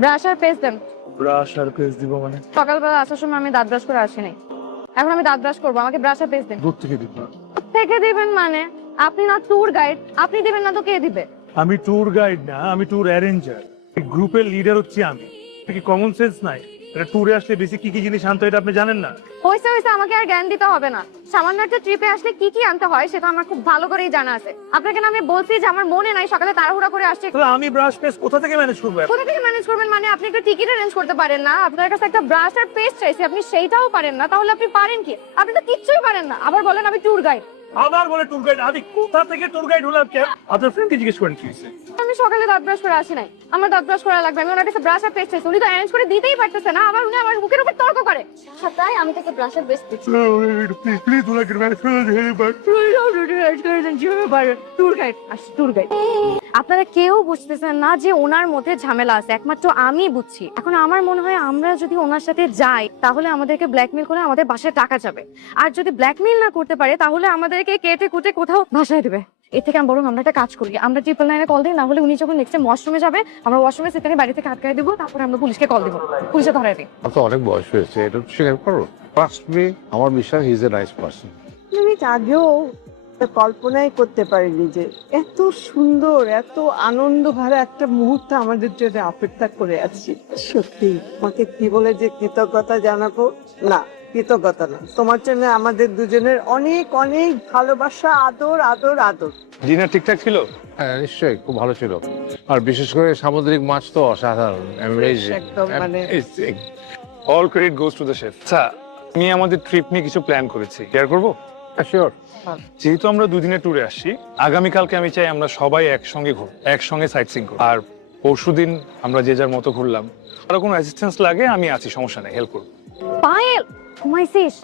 Brush আর paste দেন। Brush আর paste দিব মানে? সকালবেলা আসার সময় আমি দাঁত ব্রাশ করে আসিনি, এখন আমি দাঁত ব্রাশ করবো, আমাকে ব্রাশ আর পেস্ট দেন। দূর থেকে দিব? থেকে দিবেন মানে? আপনি না ট্যুর গাইড, আপনি দিবেন না তো কে দিবে? আমি ট্যুর গাইড না, আমি ট্যুর অ্যারেঞ্জার। গ্রুপের লিডার হচ্ছি আমি। কি কমন সেন্স নাই? এটা ট্যুরে আসলে বেশি কি কি জিনিস আনতে হয় এটা আপনি জানেন না? হয়েছে হয়েছে, আমাকে আর জ্ঞান দিতে হবে না। সামান্য একটা ট্রিপে আসলে কি কি আনতে হয় সেটা আমার খুব ভালো করেই জানা আছে। আপনাকে না আমি বলছি যে আমার মনে নাই, সকালে তাড়াহুড়া করে আসছে। তাহলে আমি ব্রাশ পেস্ট কোথা থেকে ম্যানেজ করবো? কোথা থেকে ম্যানেজ করবেন মানে? আপনি একটা টিকিট অ্যারেঞ্জ করতে পারেন না? আপনার কাছে একটা ব্রাশ আর পেস্ট চাইছি, আপনি সেইটাও পারেন না, তাহলে আপনি পারেন কি? আপনি তো কিচ্ছুই পারেন না, আবার বলেন আমি ট্যুর গাইড। আবার বলে ট্যুর গাইড? আমি কোথা থেকে ট্যুর গাইড হলাম? আপনার ফ্রেন্ডকে জিজ্ঞেস করেন কি হয়েছে? আমি সকালে দাঁত ব্রাশ করে আসি নাই, আমার দাঁত ব্রাশ করা লাগবে। আমি ওনার কাছে ব্রাশ আর পেস্ট চাইছি, উনি তো অ্যারেঞ্জ করে দিতেই পারতেছে না, আবার উনি আমার মুখের উপর তর্ক করে। তাই আমি তাকে ব্রাশ আর পেস্ট দিচ্ছি। প্লিজ ওনাকে ম্যানেজ করে ট্যুর গাইড আসি, ট্যুর গাইড। আপনারা কেউ বুঝতেছেন না যে ওনার মধ্যে ঝামেলা আছে, একমাত্র আমি বুঝছি। এখন আমার মনে হয় আমরা যদি ওনার সাথে যাই তাহলে আমাদেরকে ব্ল্যাকমেল করে আমাদের বাসায় টাকা যাবে, আর যদি ব্ল্যাকমেল না করতে পারে তাহলে আমাদেরকে কেটে কুটে কোথাও ভাসায় দেবে। এর থেকে বরং আমরা একটা কাজ করি, আমরা 999 কল দিই, না হলে উনি যখন নেক্সট টাইম ওয়াশরুমে যাবে আমরা ওয়াশরুমে সেখানে বাড়ি থেকে আটকায় দেবো, তারপরে আমরা পুলিশকে কল দেবো, পুলিশে ধরাই দিই। তো অনেক বয়স হয়েছে, এটা তো স্বীকার করো। ট্রাস্ট মি, আমার বিশ্বাস he is a nice person. আমি আগেও কল্পনাই করতে পারিনি যে এত সুন্দর, এত আনন্দ ভরা একটা মুহূর্ত আমাদের জন্য অপেক্ষা করে আছি। সত্যি তোমাকে কি বলে যে কৃতজ্ঞতা জানাবো, না কৃতজ্ঞতা না, তোমার জন্য আমাদের দুজনের অনেক অনেক ভালোবাসা, আদর আদর আদর। ডিনার ঠিকঠাক ছিল? হ্যাঁ নিশ্চয়ই, খুব ভালো ছিল। আর বিশেষ করে সামুদ্রিক মাছ তো অসাধারণ, অ্যামেজিং। একদম মানে all credit goes to the chef. আচ্ছা, আমি আমাদের ট্রিপ নিয়ে কিছু প্ল্যান করেছি, শেয়ার করবো? শিওর। যেহেতু আমরা দুদিনের ট্যুরে আসছি, আগামীকালকে আমি চাই আমরা সবাই একসঙ্গে ঘুরবো, একসঙ্গে সাইট সিইং করবো। আর পরশুদিন আমরা যে যার মতো ঘুরলাম। আরো কোনো অ্যাসিস্ট্যান্স লাগে আমি আছি, সমস্যা নেই, হেল্প করবো। পায়েল, ঘুমাইছিস?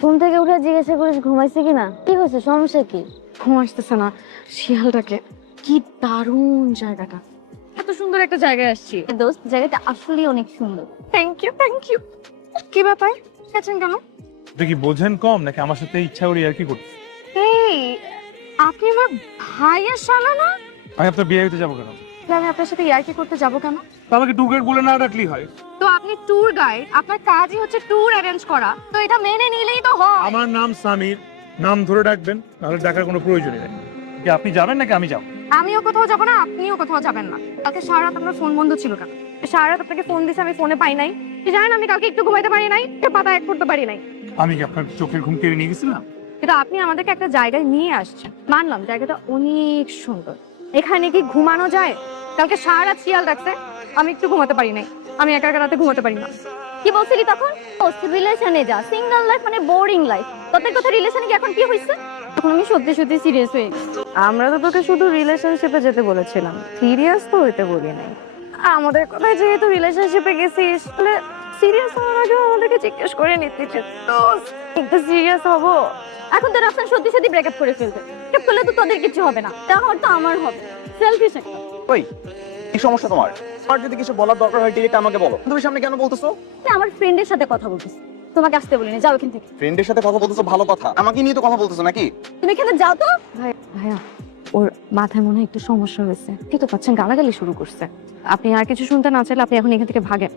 ঘুম থেকে উঠে জিজ্ঞাসা করিস ঘুমাইছি কিনা, কি হয়েছে, সমস্যা কি? ঘুম আসতেছে না, শিয়ালটাকে। কি দারুণ জায়গাটা, এত সুন্দর একটা জায়গায় আসছি। দোস্ত, জায়গাটা আসলেই অনেক সুন্দর। Thank you, thank you. কি ব্যাপার, গেছেন কেন? এটা কি বোঝেন কম নাকি আমার সাথে ইচ্ছা করি আর কি করতে? এই, আপনি আমার ভাইয়ের শালা না? আমি আপনার বিয়ে হইতে যাবো কেন? আমি আপনার সাথে ইয়ার্কি করতে যাবো কেন? তো আমাকে ট্যুর গাইড বলে না ডাকলেই হয়। তো আপনি ট্যুর গাইড, আপনার কাজই হচ্ছে ট্যুর অ্যারেঞ্জ করা, তো এটা মেনে নিলেই তো হয়। আমার নাম সামির, নাম ধরে ডাকবেন, নাহলে ডাকার কোনো প্রয়োজনই নেই। কি আপনি যাবেন নাকি আমি যাবো? আমিও কোথাও যাবো না, আপনিও কোথাও যাবেন না। কালকে সারা রাত আপনার ফোন বন্ধ ছিল কেন? সারা রাত আপনাকে ফোন দিছে, আমি ফোনে পাই নাই। কি জানেন, আমি কালকে একটু ঘুমাইতে পারি নাই, পাতা এক করতে পারি নাই। আমি কি আপনার চোখের ঘুম কেড়ে নিয়ে গেছিলাম? কিন্তু আপনি আমাদেরকে একটা জায়গায় নিয়ে আসছেন, মানলাম জায়গাটা অনেক সুন্দর, এখানে কি ঘুমানো যায়? কালকে সারা রাত শিয়াল ডাকছে, আমি একটু ঘুমাতে পারি নাই, আমি একা একা রাতে ঘুমাতে পারি না। কি বলছিলি তখন? রিলেশনে যা, সিঙ্গেল লাইফ মানে বোরিং লাইফ। তোদের কথা রিলেশনে কি এখন কি হইছে? এখন আমি সত্যি সত্যি সিরিয়াস হয়ে গেছি। আমরা তো তোকে শুধু রিলেশনশিপে যেতে বলেছিলাম, সিরিয়াস তো হইতে বলি নাই। আমাদের কথায় যেহেতু রিলেশনশিপে গেছিস, তাহলে সিরিয়াস হওয়ার আগে আমাদেরকে জিজ্ঞেস করে নিতে তো একটু সিরিয়াস হবো। এখন তো রাফসান সত্যি সত্যি ব্রেকআপ করে ফেলবে। ব্রেকআপ করলে তো তোদের কিছু হবে না, তাহলে তো আমার হবে। সেলফিশ একটা। ওই কি সমস্যা তোমার? তোমার যদি কিছু বলার দরকার হয় ডিরেক্ট আমাকে বলো, তুমি সামনে কেন বলতেছো? আমার ফ্রেন্ডের সাথে কথা বলতেছি, তোমাকে আসতে বলিনি, যাও এখান থেকে। ফ্রেন্ডের সাথে কথা বলতেছো ভালো কথা, আমাকে নিয়ে তো কথা বলতেছো নাকি? তুমি এখানে যাও তো। ভাইয়া, ওর মাথায় মনে হয় একটু সমস্যা হয়েছে, কি তো পাচ্ছেন, গালাগালি শুরু করছে। আপনি আর কিছু শুনতে না চাইলে আপনি এখন এখান থেকে ভাগেন।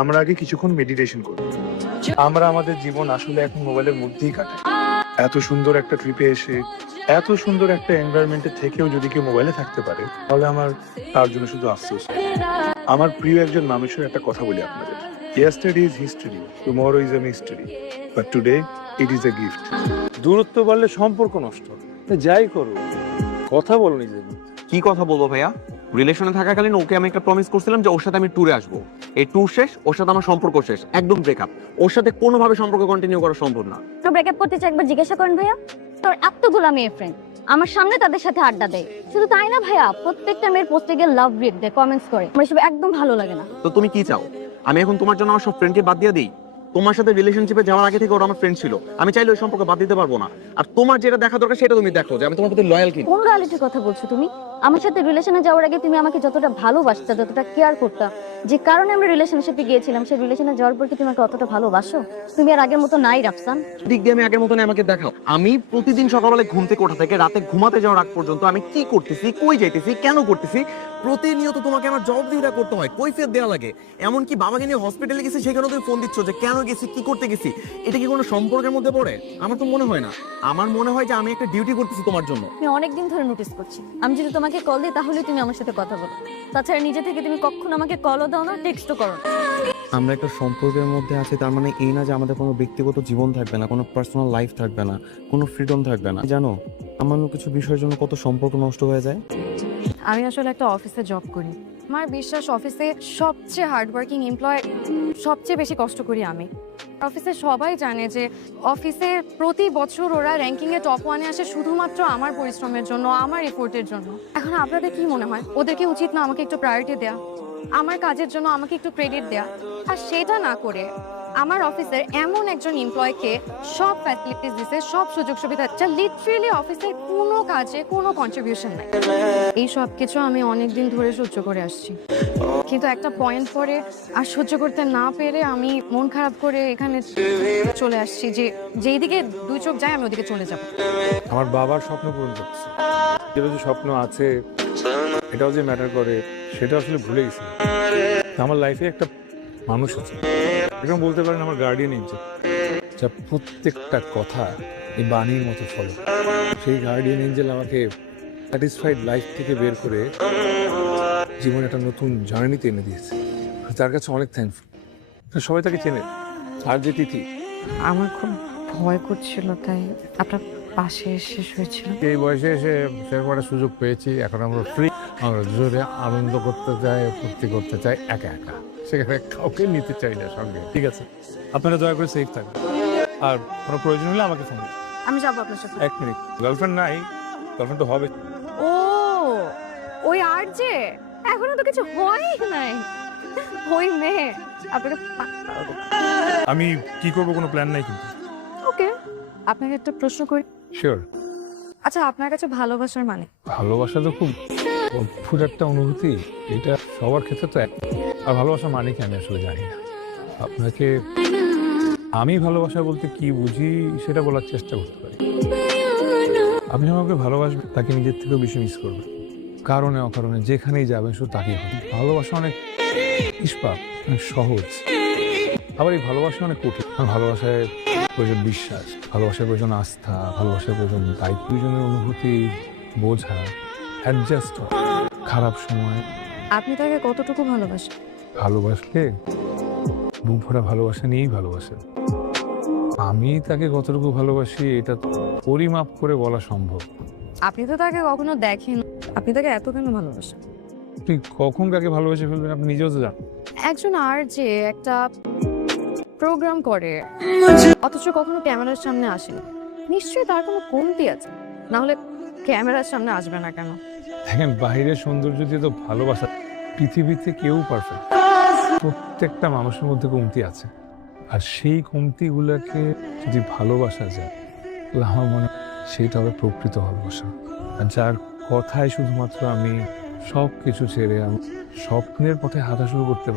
আমরা আগে কিছুক্ষণ মেডিটেশন করি। আমরা আমাদের জীবন আসলে এখন মোবাইলের মধ্যেই কাটাই। এত সুন্দর একটা ট্রিপে এসে, এত সুন্দর একটা এনভায়রনমেন্টে থেকেও যদি কেউ মোবাইলে থাকতে পারে, তাহলে আমার তার জন্য শুধু আফসোস। আমার প্রিয় একজন মানুষের একটা কথা বলি আপনাদের, yesterday is history, tomorrow is a mystery, but today it is a gift. দূরত্ব বাড়লে সম্পর্ক নষ্ট, যাই করো কথা বলো নিজের। কি কথা বলবো ভাইয়া? রিলেশনে থাকাকালীন ওকে আমি একটা প্রমিস করছিলাম যে ওর সাথে আমি ট্যুরে আসবো। এই ট্যুর শেষ, ওর সাথে আমার সম্পর্ক শেষ, একদম ব্রেকআপ। ওর সাথে কোনোভাবে সম্পর্ক কন্টিনিউ করা সম্ভব না। তো ব্রেকআপ করতে চাই, একবার জিজ্ঞাসা করেন ভাইয়া। তোর এতগুলা মেয়ে ফ্রেন্ড আমার সামনে তাদের সাথে আড্ডা দেয়, শুধু তাই না ভাইয়া, প্রত্যেকটা মেয়ের পোস্টে গিয়ে লাভ রিড দেয়, কমেন্টস করে। আমার এসব একদম ভালো লাগে না। তো তুমি কি চাও? আমি এখন তোমার জন্য আমার সব ফ্রেন্ডকে বাদ দিয়ে দিই? তোমার সাথে রিলেশনশিপে যাওয়ার আগে থেকে ওরা আমার ফ্রেন্ড ছিল, আমি চাইলে ওই সম্পর্ক বাদ দিতে পারবো না। আর তোমার যেটা দেখা দরকার সেটা তুমি দেখো, যে আমি তোমার প্রতি লয়াল কি। কোন রিয়ালিটির কথা বলছো তুমি? আমার সাথে রিলেশনে যাওয়ার আগে তুমি আমাকে যতটা ভালোবাসতা, যতটা কেয়ার করতা, যে কারণে আমরা রিলেশনশিপে গিয়েছিলাম, সেই রিলেশনে যাওয়ার পর কি তুমি আমাকে অতটা ভালোবাসো? তুমি আর আগের মতো নাই রাফসান। দিক দিয়ে আমি আগের মতন আমাকে দেখাও। আমি প্রতিদিন সকালবেলা ঘুম থেকে ওঠা থেকে রাতে ঘুমাতে যাওয়ার আগ পর্যন্ত আমি কি করতেছি, কই যাইতেছি, কেন করতেছি, প্রতিনিয়ত তোমাকে আমার জবাবদিহিতা করতে হয়, কৈফিয়ত দেওয়া লাগে। এমনকি বাবাকে নিয়ে হসপিটালে গেছি, সেখানেও তুমি ফোন দিচ্ছ যে কেন গেছি, কি করতে গেছি। এটা কি কোনো সম্পর্কের মধ্যে পড়ে? আমার তো মনে হয় না। আমার মনে হয় যে আমি একটা ডিউটি করতেছি তোমার জন্য। আমি অনেকদিন ধরে নোটিস করছি, আমি যদি তোমাকে কল দিই তাহলে তুমি আমার সাথে কথা বলো। তাছাড়া নিজে থেকে তুমি কখনো আমাকে কলও দাও না, টেক্সটও করো না। আমরা একটা সম্পর্কের মধ্যে আছি, তার মানে এই না যে আমাদের কোনো ব্যক্তিগত জীবন থাকবে না, কোনো পার্সোনাল লাইফ থাকবে না, কোনো ফ্রিডম থাকবে না। জানো সামান্য কিছু বিষয়ের জন্য কত সম্পর্ক নষ্ট হয়ে যায়। আমি আসলে একটা অফিসে জব করি। আমার বিশ্বাস অফিসে সবচেয়ে হার্ডওয়ার্কিং এমপ্লয়, সবচেয়ে বেশি কষ্ট করি আমি। অফিসে সবাই জানে যে অফিসে প্রতি বছর ওরা র্যাঙ্কিংয়ে টপ 1-এ আসে শুধুমাত্র আমার পরিশ্রমের জন্য, আমার এফোর্টের জন্য। এখন আপনাদের কি মনে হয় ওদের কি উচিত না আমাকে একটু প্রায়োরিটি দেয়া, আমার কাজের জন্য আমাকে একটু ক্রেডিট দেয়া? আর সেটা না করে আমার অফিসের এমন একজন এমপ্লয়কে সব ফ্যাসিলিটিস দিছে, সব সুযোগ সুবিধা, যা লিটারেলি অফিসের কোনো কাজে কোনো কন্ট্রিবিউশন নাই। এই সব কিছু আমি অনেক দিন ধরে সহ্য করে আসছি, কিন্তু একটা পয়েন্ট পরে আর সহ্য করতে না পেরে আমি মন খারাপ করে এখানে চলে আসছি যে যেই দিকে দুই চোখ যায় আমি ওদিকে চলে যাব। আমার বাবার স্বপ্ন পূরণ করছে, যেটা যে স্বপ্ন আছে এটাও যে ম্যাটার করে সেটা আসলে ভুলে গেছি। আমার লাইফে একটা মানুষ আছে, এরকম বলতে পারেন আমার গার্ডিয়ান এঞ্জেল, যা প্রত্যেকটা কথা এই বাণীর মতো ফলো। সেই গার্ডিয়ান এঞ্জেল আমাকে স্যাটিসফাইড লাইফ থেকে বের করে জীবনে একটা নতুন জার্নিতে এনে দিয়েছে। তার কাছে অনেক থ্যাঙ্কফুল। সবাই তাকে চেনে। আর যে তিথি, আমার খুব ভয় করছিল, তাই আপনার পাশে শেষ হয়েছিল। এই বয়সে এসে সেরকম একটা সুযোগ পেয়েছি, এখন আমরা ফ্রি, আমরা জোরে আনন্দ করতে চাই, ফুর্তি করতে চাই একা একা, সেখানে কাউকে নিতে চাই না সঙ্গে। ঠিক আছে, আপনারা দয়া করে সেফ থাকবেন, আর কোনো প্রয়োজন হলে আমাকে ফোন করুন। আমি যাবো আপনার সাথে। এক মিনিট, গার্লফ্রেন্ড নাই? গার্লফ্রেন্ড তো হবে। ও ওই আর যে এখনো তো কিছু হয় নাই, ওই মেয়ে আপনাকে আমি কি করব কোনো প্ল্যান নাই কিন্তু। ওকে, আপনাকে একটা প্রশ্ন করি। শিওর। আচ্ছা, আপনার কাছে ভালোবাসার মানে? ভালোবাসা তো খুব অদ্ভুত একটা অনুভূতি, এটা সবার ক্ষেত্রে তো এক। আর ভালোবাসা মানে কি আমি আসলে জানি না। আপনাকে আমি ভালোবাসা বলতে কি বুঝি সেটা বলার চেষ্টা করতে পারি। আপনি আমাকে ভালোবাসবেন, তাকে নিজের থেকেও বেশি মিস করবেন, কারণে অকারণে যেখানেই যাবেন শুধু তাকেই হবে। ভালোবাসা অনেক নিষ্পাপ, অনেক সহজ, আবার এই ভালোবাসা অনেক কঠিন। ভালোবাসায় প্রয়োজন বিশ্বাস, ভালোবাসার প্রয়োজন আস্থা, ভালোবাসার প্রয়োজন দায়িত্ব, দুজনের অনুভূতি বোঝা, অ্যাডজাস্ট, খারাপ সময়। আপনি তাকে কতটুকু ভালোবাসেন? ভালোবাসলে বুক ভরা ভালোবাসা নিয়েই ভালোবাসেন। আমি তাকে কতটুকু ভালোবাসি এটা তো পরিমাপ করে বলা সম্ভব। আপনি তো তাকে কখনো দেখেন, আপনি তাকে এত কেন ভালোবাসেন? আপনি কখন কাকে ভালোবেসে ফেলবেন আপনি নিজেও তো জানেন। একজন আর যে একটা প্রোগ্রাম করে অথচ কখনো ক্যামেরার সামনে আসেনি, নিশ্চয়ই তার কোনো কমতি আছে, না হলে ক্যামেরার সামনে আসবে না কেন? দেখেন, বাইরের সৌন্দর্য দিয়ে তো ভালোবাসা, পৃথিবীতে কেউ পারফেক্ট, প্রত্যেকটা মানুষের মধ্যে কমতি আছে, আর সেই কমতিগুলোকে যদি ভালোবাসা যায় তাহলে আমার মনে হয় সেইটা হবে প্রকৃত ভালোবাসা। আর যার কথায় শুধুমাত্র আমি সব কিছু ছেড়ে আমি স্বপ্নের পথে হাঁটা শুরু করতে পারি।